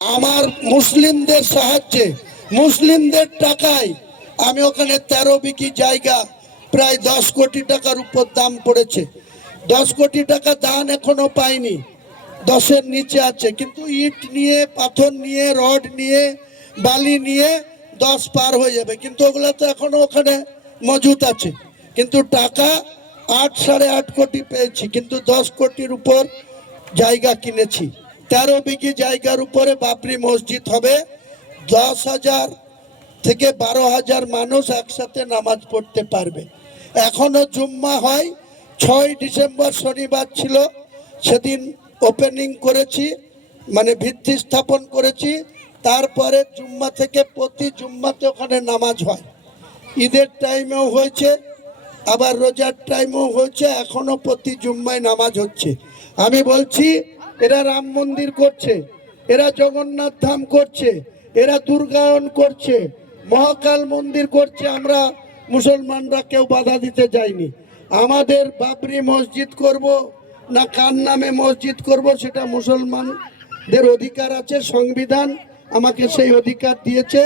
আমার মুসলিমদের সাহায্যে মুসলিমদের টাকায় আমি ওখানে 13 বিঘি জায়গা প্রায় 10 কোটি টাকার উপর দাম পড়েছে। 10 কোটি টাকা দান এখনো পাইনি, 10-এর নিচে আছে, কিন্তু ইট নিয়ে, পাথর নিয়ে, রড নিয়ে, বালি নিয়ে 10 পার হয়ে যাবে, কিন্তু ওগুলো তো এখনো ওখানে মজুত আছে। কিন্তু টাকা 8-8.5 কোটি পেয়েছি, কিন্তু 10 কোটির উপর জায়গা কিনেছি। 13 বিঘি জায়গার উপরে বাবরি মসজিদ হবে। 10,000 থেকে 12,000 মানুষ একসাথে নামাজ পড়তে পারবে। এখনো জুম্মা হয়। 6 ডিসেম্বর শনিবার ছিল, সেদিন ওপেনিং করেছি, মানে ভিত্তি স্থাপন করেছি। তারপরে জুম্মা থেকে প্রতি জুম্মাতে ওখানে নামাজ হয়। ঈদের টাইমেও হয়েছে, আবার রোজার টাইমেও হয়েছে, এখনো প্রতি জুম্মায় নামাজ হচ্ছে। আমি বলছি, এরা রাম মন্দির করছে, এরা জগন্নাথ ধাম করছে, এরা দুর্গায়ন করছে, মহাকাল মন্দির করছে। আমরা মুসলমানরা কেউ বাধা দিতে যাইনি। আমাদের বাবরি মসজিদ করব না কার নামে মসজিদ করব সেটা মুসলমানদের অধিকার আছে। সংবিধান আমাকে সেই অধিকার দিয়েছে।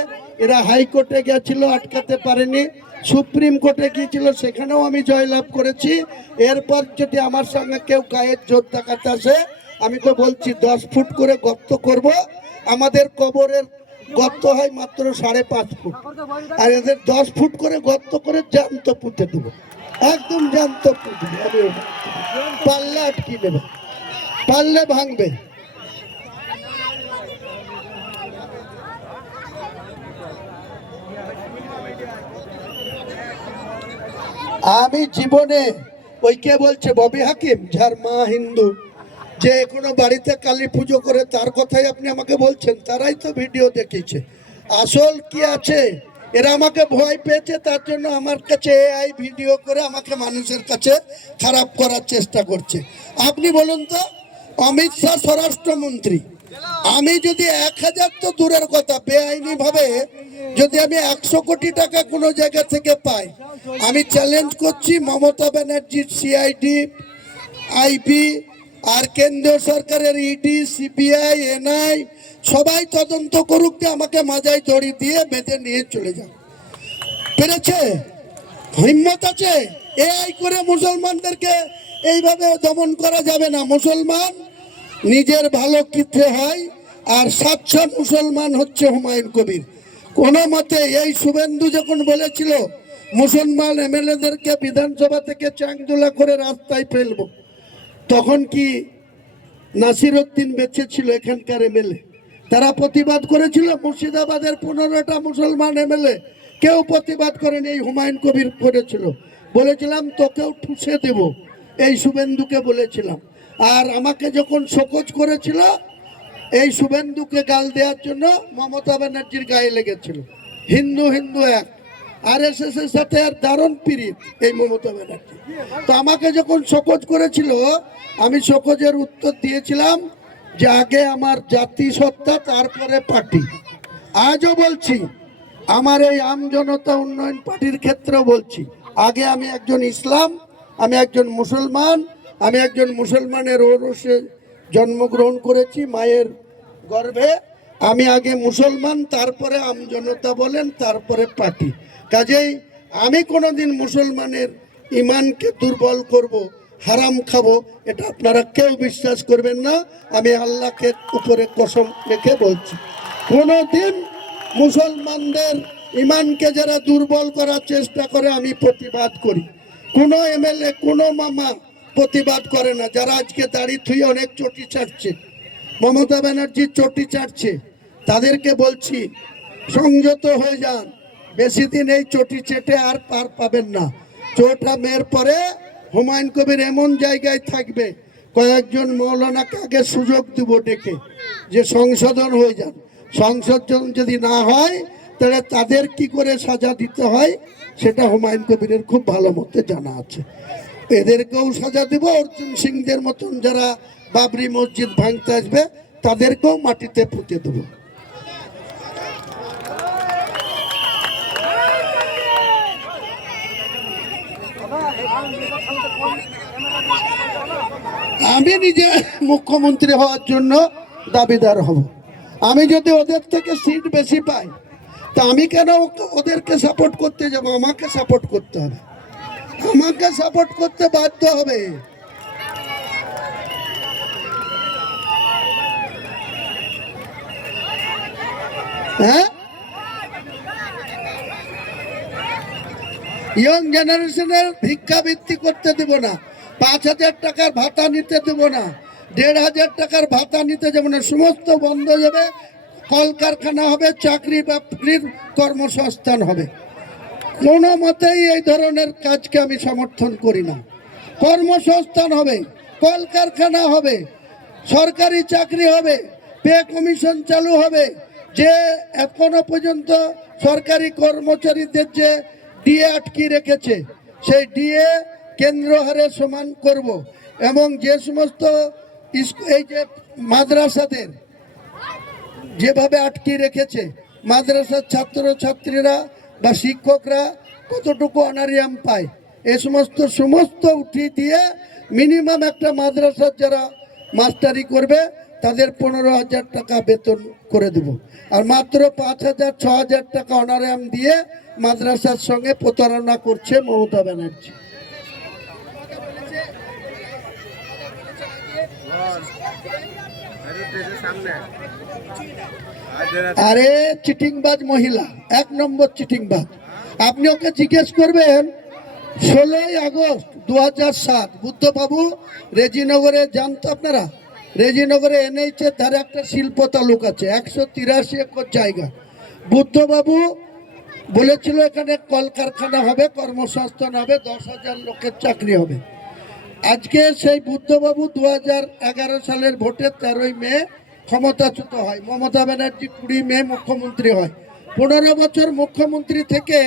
এরা হাইকোর্টে গেছিল, আটকাতে পারেনি। সুপ্রিম কোর্টে গিয়েছিল, সেখানেও আমি জয়লাভ করেছি। এরপর যদি আমার সঙ্গে কেউ গায়ের জোর দেখাতে আসে, আমি তো বলছি 10 ফুট করে গর্ত করব। আমাদের কবরের গর্ত হয় মাত্র 5.5 ফুট, আর এদের 10 ফুট করে গর্ত করে জ্যান্ত পুঁতে দেবো, একদম জ্যান্ত পুঁতে দেবো। পারলে আটকে নেবে, পারলে ভাঙবে। আমি জীবনে ওই কে বলছে ববি হাকিম, যার মা হিন্দু, যে কোনো বাড়িতে কালী পুজো করে, তার কথাই আপনি আমাকে বলছেন। তারাই তো ভিডিও দেখিয়েছে। আসল কি আছে, এরা আমাকে ভয় পেয়েছে, তার জন্য আমার কাছে এআই ভিডিও করে আমাকে মানুষের কাছে খারাপ করার চেষ্টা করছে। আপনি বলুন তো, অমিত শাহ স্বরাষ্ট্রমন্ত্রী, আমি যদি 1000 তো দূরের কথা, বেআইনি ভাবে যদি আমি 100 কোটি টাকা কোনো জায়গা থেকে পাই, আমি চ্যালেঞ্জ করছি মমতা ব্যানার্জির সিআইডি, আইবি আর কেন্দ্রীয় সরকারের ইডি, সিবিআই, এনআই সবাই তদন্ত করুক, যে আমাকে মাজায় দড়ি দিয়ে বেঁধে নিয়ে চলে যাও। পেরেছে? হিম্মত আছে? এআই করে মুসলমানদেরকে এইভাবে দমন করা যাবে না। মুসলমান নিজের ভালো কিতে হয়, আর সাচ্চা মুসলমান হচ্ছে হুমায়ুন কবির। কোনো মতে এই শুভেন্দু যখন বলেছিল মুসলমান এমএলএদেরকে বিধানসভা থেকে চাংদোলা করে রাস্তায় ফেলবো, তখন কি নাসির উদ্দিন বেঁচে ছিল? এখানকার এমএলএ তারা প্রতিবাদ করেছিল। মুর্শিদাবাদের 15টা মুসলমান এমএলএ কেউ প্রতিবাদ করেন, এই হুমায়ুন কবির করেছিল। বলেছিলাম তোকেও ঠুসে দেব, এই শুভেন্দুকে বলেছিলাম। আর আমাকে যখন শোকজ করেছিল, এই শুভেন্দুকে গাল দেওয়ার জন্য মমতা ব্যানার্জির গায়ে লেগেছিল। হিন্দু হিন্দু এক, আরএসএস এর সাথে আর দারুণ পীড়িত এই মমতা ব্যানার্জি। তো আমাকে যখন শোকজ করেছিল, আমি শোকজের উত্তর দিয়েছিলাম যে আগে আমার জাতিসত্তা, তারপরে পার্টি। আজও বলছি, আমার এই আম জনতা উন্নয়ন পার্টির ক্ষেত্রেও বলছি, আগে আমি একজন ইসলাম, আমি একজন মুসলমান, আমি একজন মুসলমানের ঔরসে জন্মগ্রহণ করেছি, মায়ের গর্ভে। আমি আগে মুসলমান, তারপরে আম জনতা বলেন, তারপরে পার্টি। কাজেই আমি কোনোদিন মুসলমানের ইমানকে দুর্বল করব, হারাম খাবো, এটা আপনারা কেউ বিশ্বাস করবেন না। আমি আল্লাহকে উপরে কসম রেখে বলছি, কোনোদিন মুসলমানদের ইমানকে যারা দুর্বল করার চেষ্টা করে আমি প্রতিবাদ করি। কোনো এমএলএ, কোনো মামা প্রতিবাদ করে না। যারা আজকে দাড়ি থুয়ে অনেক চটি চাটছে, মমতা ব্যানার্জির চটি চাটছে, তাদেরকে বলছি সংযত হয়ে যান। বেশি দিন এই চটি চেটে আর পার পাবেন না। চোটা মেয়ের পরে হুমায়ুন কবির এমন জায়গায় থাকবে, কয়েকজন মৌলানাকে আগে সুযোগ দিব ডেকে, যে সংশোধন হয়ে যান। সংশোধন যদি না হয়, তাহলে তাদের কি করে সাজা দিতে হয় সেটা হুমায়ুন কবিরের খুব ভালো মতো জানা আছে। এদেরকেও সাজা দেব। অর্জুন সিংদের মতন যারা বাবরি মসজিদ ভাঙতে আসবে, তাদেরকেও মাটিতে পুঁতে দেব। আমি নিজে মুখ্যমন্ত্রী হওয়ার জন্য দাবিদার হব। আমি যদি ওদের থেকে সিট বেশি পাই তা আমি কেন ওদেরকে সাপোর্ট করতে যাব? আমাকে সাপোর্ট করতে হবে, আমাকে সাপোর্ট করতে বাধ্য হবে। হ্যাঁ, ইয়ং জেনারেশনের ভিক্ষাবৃত্তি করতে দেব না, 5,000 টাকার ভাতা নিতে দেব না, 1,500 টাকার ভাতা নিতে দেব না, সমস্ত বন্ধ যাবে। কলকারখানা হবে, চাকরি বাকরির কর্মসংস্থান হবে। কোনো মতেই এই ধরনের কাজকে আমি সমর্থন করি না। কর্মসংস্থান হবে, কলকারখানা হবে, সরকারি চাকরি হবে, পে কমিশন চালু হবে। যে এখনো পর্যন্ত সরকারি কর্মচারীদের যে ডিএ আটকে রেখেছে সেই ডিএ কেন্দ্র হারে সমান করব। এবং যে সমস্ত এই যে মাদ্রাসাদের যেভাবে আটকে রেখেছে, মাদ্রাসার ছাত্রছাত্রীরা বা শিক্ষকরা কতটুকু অনারিয়াম পায়, এ সমস্ত উঠিয়ে দিয়ে মিনিমাম একটা মাদ্রাসার যারা মাস্টারি করবে তাদের 15,000 টাকা বেতন করে দেব। আর মাত্র 5,000 6,000 টাকা অনারিয়াম দিয়ে মাদ্রাসার সঙ্গে প্রতারণা করছে মমতা ব্যানার্জি। আরে চিটিংবাজ মহিলা, 1 নম্বর চিটিংবাজ। আপনি ওকে জিজ্ঞেস করবেন 16ই আগস্ট 2007 বুদ্ধবাবু রেজিনগরে, জানতো আপনারা? রেজিনগরে এনএইচের ধারে একটা শিল্প তালুক আছে, 183 একর জায়গা। বুদ্ধবাবু বলেছিল এখানে কলকারখানা হবে, কর্মসংস্থান হবে, 10,000 লোকের চাকরি হবে। আজকে সেই বুদ্ধবাবু 2011 সালের ভোটে 13ই মে ক্ষমতাচ্যুত হয়। মমতা ব্যানার্জি 20 মে মুখ্যমন্ত্রী হয়। 15 বছর মুখ্যমন্ত্রী থেকে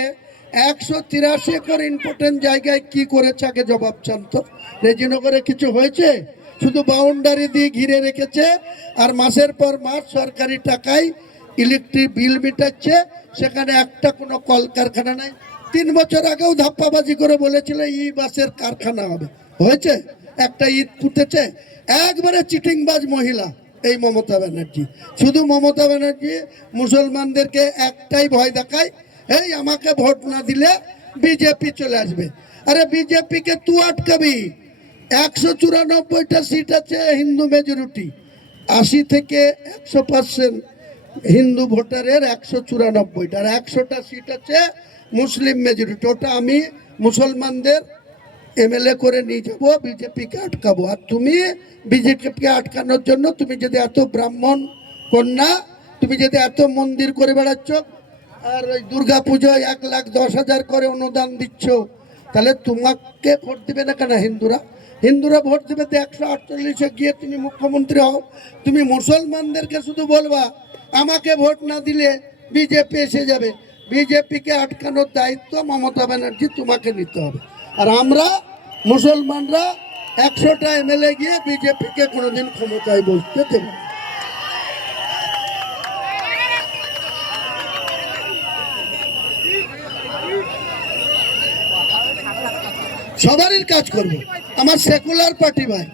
183 একর ইম্পর্টেন্ট জায়গায় কি করেছে আগে জবাব চান তো। রেজিনগরে কিছু হয়েছে? শুধু বাউন্ডারি দিয়ে ঘিরে রেখেছে আর মাসের পর মাস সরকারি টাকায় ইলেকট্রিক বিল মেটাচ্ছে। সেখানে একটা কোনো কলকারখানা নাই। 3 বছর আগেও ধাপ্পাবাজি করে বলেছিল ই বাসের কারখানা হবে, হয়েছে? একটা ঈদ পুঁতেছে। একবারে চিটিংবাজ মহিলা এই মমতা ব্যানার্জি। শুধু মমতা ব্যানার্জি মুসলমানদেরকে একটাই ভয় দেখায়, এই আমাকে ভোট না দিলে বিজেপি চলে আসবে। আরে বিজেপিকে তুই আটকাবি? 194টা সিট আছে হিন্দু মেজরিটি, 80 থেকে 100% হিন্দু ভোটারের 194টা, আর 100টা সিট আছে মুসলিম মেজরিটি। ওটা আমি মুসলমানদের এমএলএ করে নিয়ে যাবো, বিজেপিকে আটকাবো। আর তুমি বিজেপিকে আটকানোর জন্য তুমি যদি এত ব্রাহ্মণ কন্যা, তুমি যদি এত মন্দির করে বেড়াচ্ছ আর ওই দুর্গা পুজোয় 1,10,000 করে অনুদান দিচ্ছ, তাহলে তোমাকে ভোট দিবে না কেন হিন্দুরা? হিন্দুরা ভোট দেবে তো 148-এ গিয়ে তুমি মুখ্যমন্ত্রী হও। তুমি মুসলমানদেরকে শুধু বলবা আমাকে ভোট না দিলে বিজেপি এসে যাবে। বিজেপিকে আটকানোর দায়িত্ব মমতা ব্যানার্জি তোমাকে নিতে হবে। আর আমরা মুসলমানরা 100টা এমএলএ গিয়ে বিজেপিকে কোনোদিন ক্ষমতায় বসতে দেব না। সবারই কাজ করব। আমার সেকুলার পার্টি ভাই,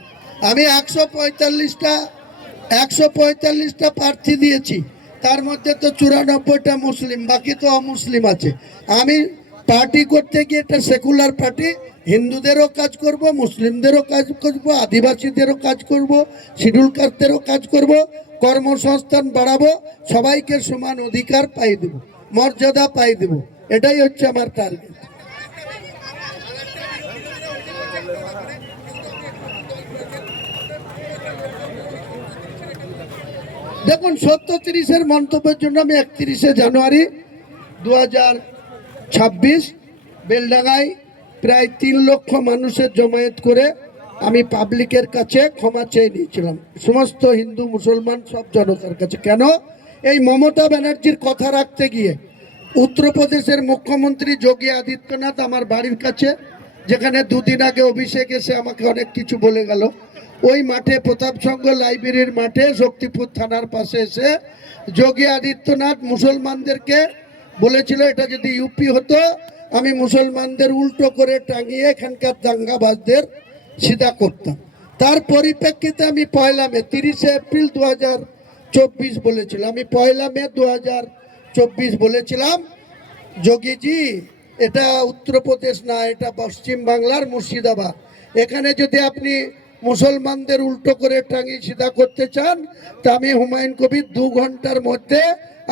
আমি 145টা প্রার্থী দিয়েছি, তার মধ্যে তো 94টা মুসলিম, বাকি তো অমুসলিম আছে। আমি পার্টি করতে গিয়ে একটা সেকুলার পার্টি, হিন্দুদেরও কাজ করব, মুসলিমদেরও কাজ করব, আদিবাসীদেরও কাজ করব, শিডিউল কাস্টদেরও কাজ করব, কর্মসংস্থান বাড়াবো, সবাইকে সমান অধিকার পাই দেব, মর্যাদা পাই দেব। এটাই হচ্ছে আমার টার্গেট। দেখুন, 70-30-এর মন্তব্যের জন্য আমি 31শে জানুয়ারি 2026 বেলডাঙ্গায় প্রায় 3 লক্ষ মানুষের জমায়েত করে আমি পাবলিকের কাছে ক্ষমা চেয়ে নিয়েছিলাম, সমস্ত হিন্দু মুসলমান সব জনতার কাছে। কেন? এই মমতা ব্যানার্জির কথা রাখতে গিয়ে উত্তরপ্রদেশের মুখ্যমন্ত্রী যোগী আদিত্যনাথ আমার বাড়ির কাছে, যেখানে 2 দিন আগে অভিষেক এসে আমাকে অনেক কিছু বলে গেল, ওই মাঠে প্রতাপ সংঘ লাইব্রেরির মাঠে শক্তিপুর থানার পাশে এসে যোগী আদিত্যনাথ মুসলমানদেরকে বলেছিল এটা যদি ইউপি হতো আমি মুসলমানদের উল্টো করে টাঙিয়ে এখানকার দাঙ্গাবাজদের সিধা করতাম। তার পরিপ্রেক্ষিতে আমি 1 মে 30 এপ্রিল 24 বলেছিলাম, আমি 1 মে 2024 বলেছিলাম যোগীজি এটা উত্তরপ্রদেশ না, এটা পশ্চিম বাংলার মুর্শিদাবাদ। এখানে যদি আপনি মুসলমানদের উল্টো করে টাঙিয়ে সিধা করতে চান, তা আমি হুমায়ুন কবির 2 ঘন্টার মধ্যে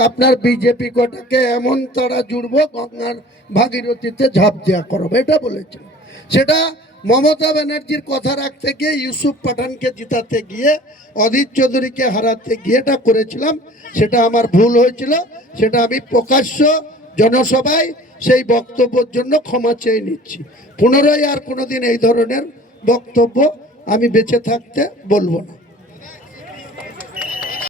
আপনার বিজেপি কটাকে এমন তারা জুড়বো, গঙ্গার ভাগীরথীতে ঝাঁপ দেওয়া করবো, এটা বলেছিল। সেটা মমতা ব্যানার্জির কথা রাখতে গিয়ে, ইউসুফ পাঠানকে জিতাতে গিয়ে, অধীর চৌধুরীকে হারাতে গিয়ে এটা করেছিলাম। সেটা আমার ভুল হয়েছিল, সেটা আমি প্রকাশ্য জনসভায় সেই বক্তব্যের জন্য ক্ষমা চেয়ে নিচ্ছি। পুনরায় আর কোনোদিন এই ধরনের বক্তব্য আমি বেঁচে থাকতে বলবো না।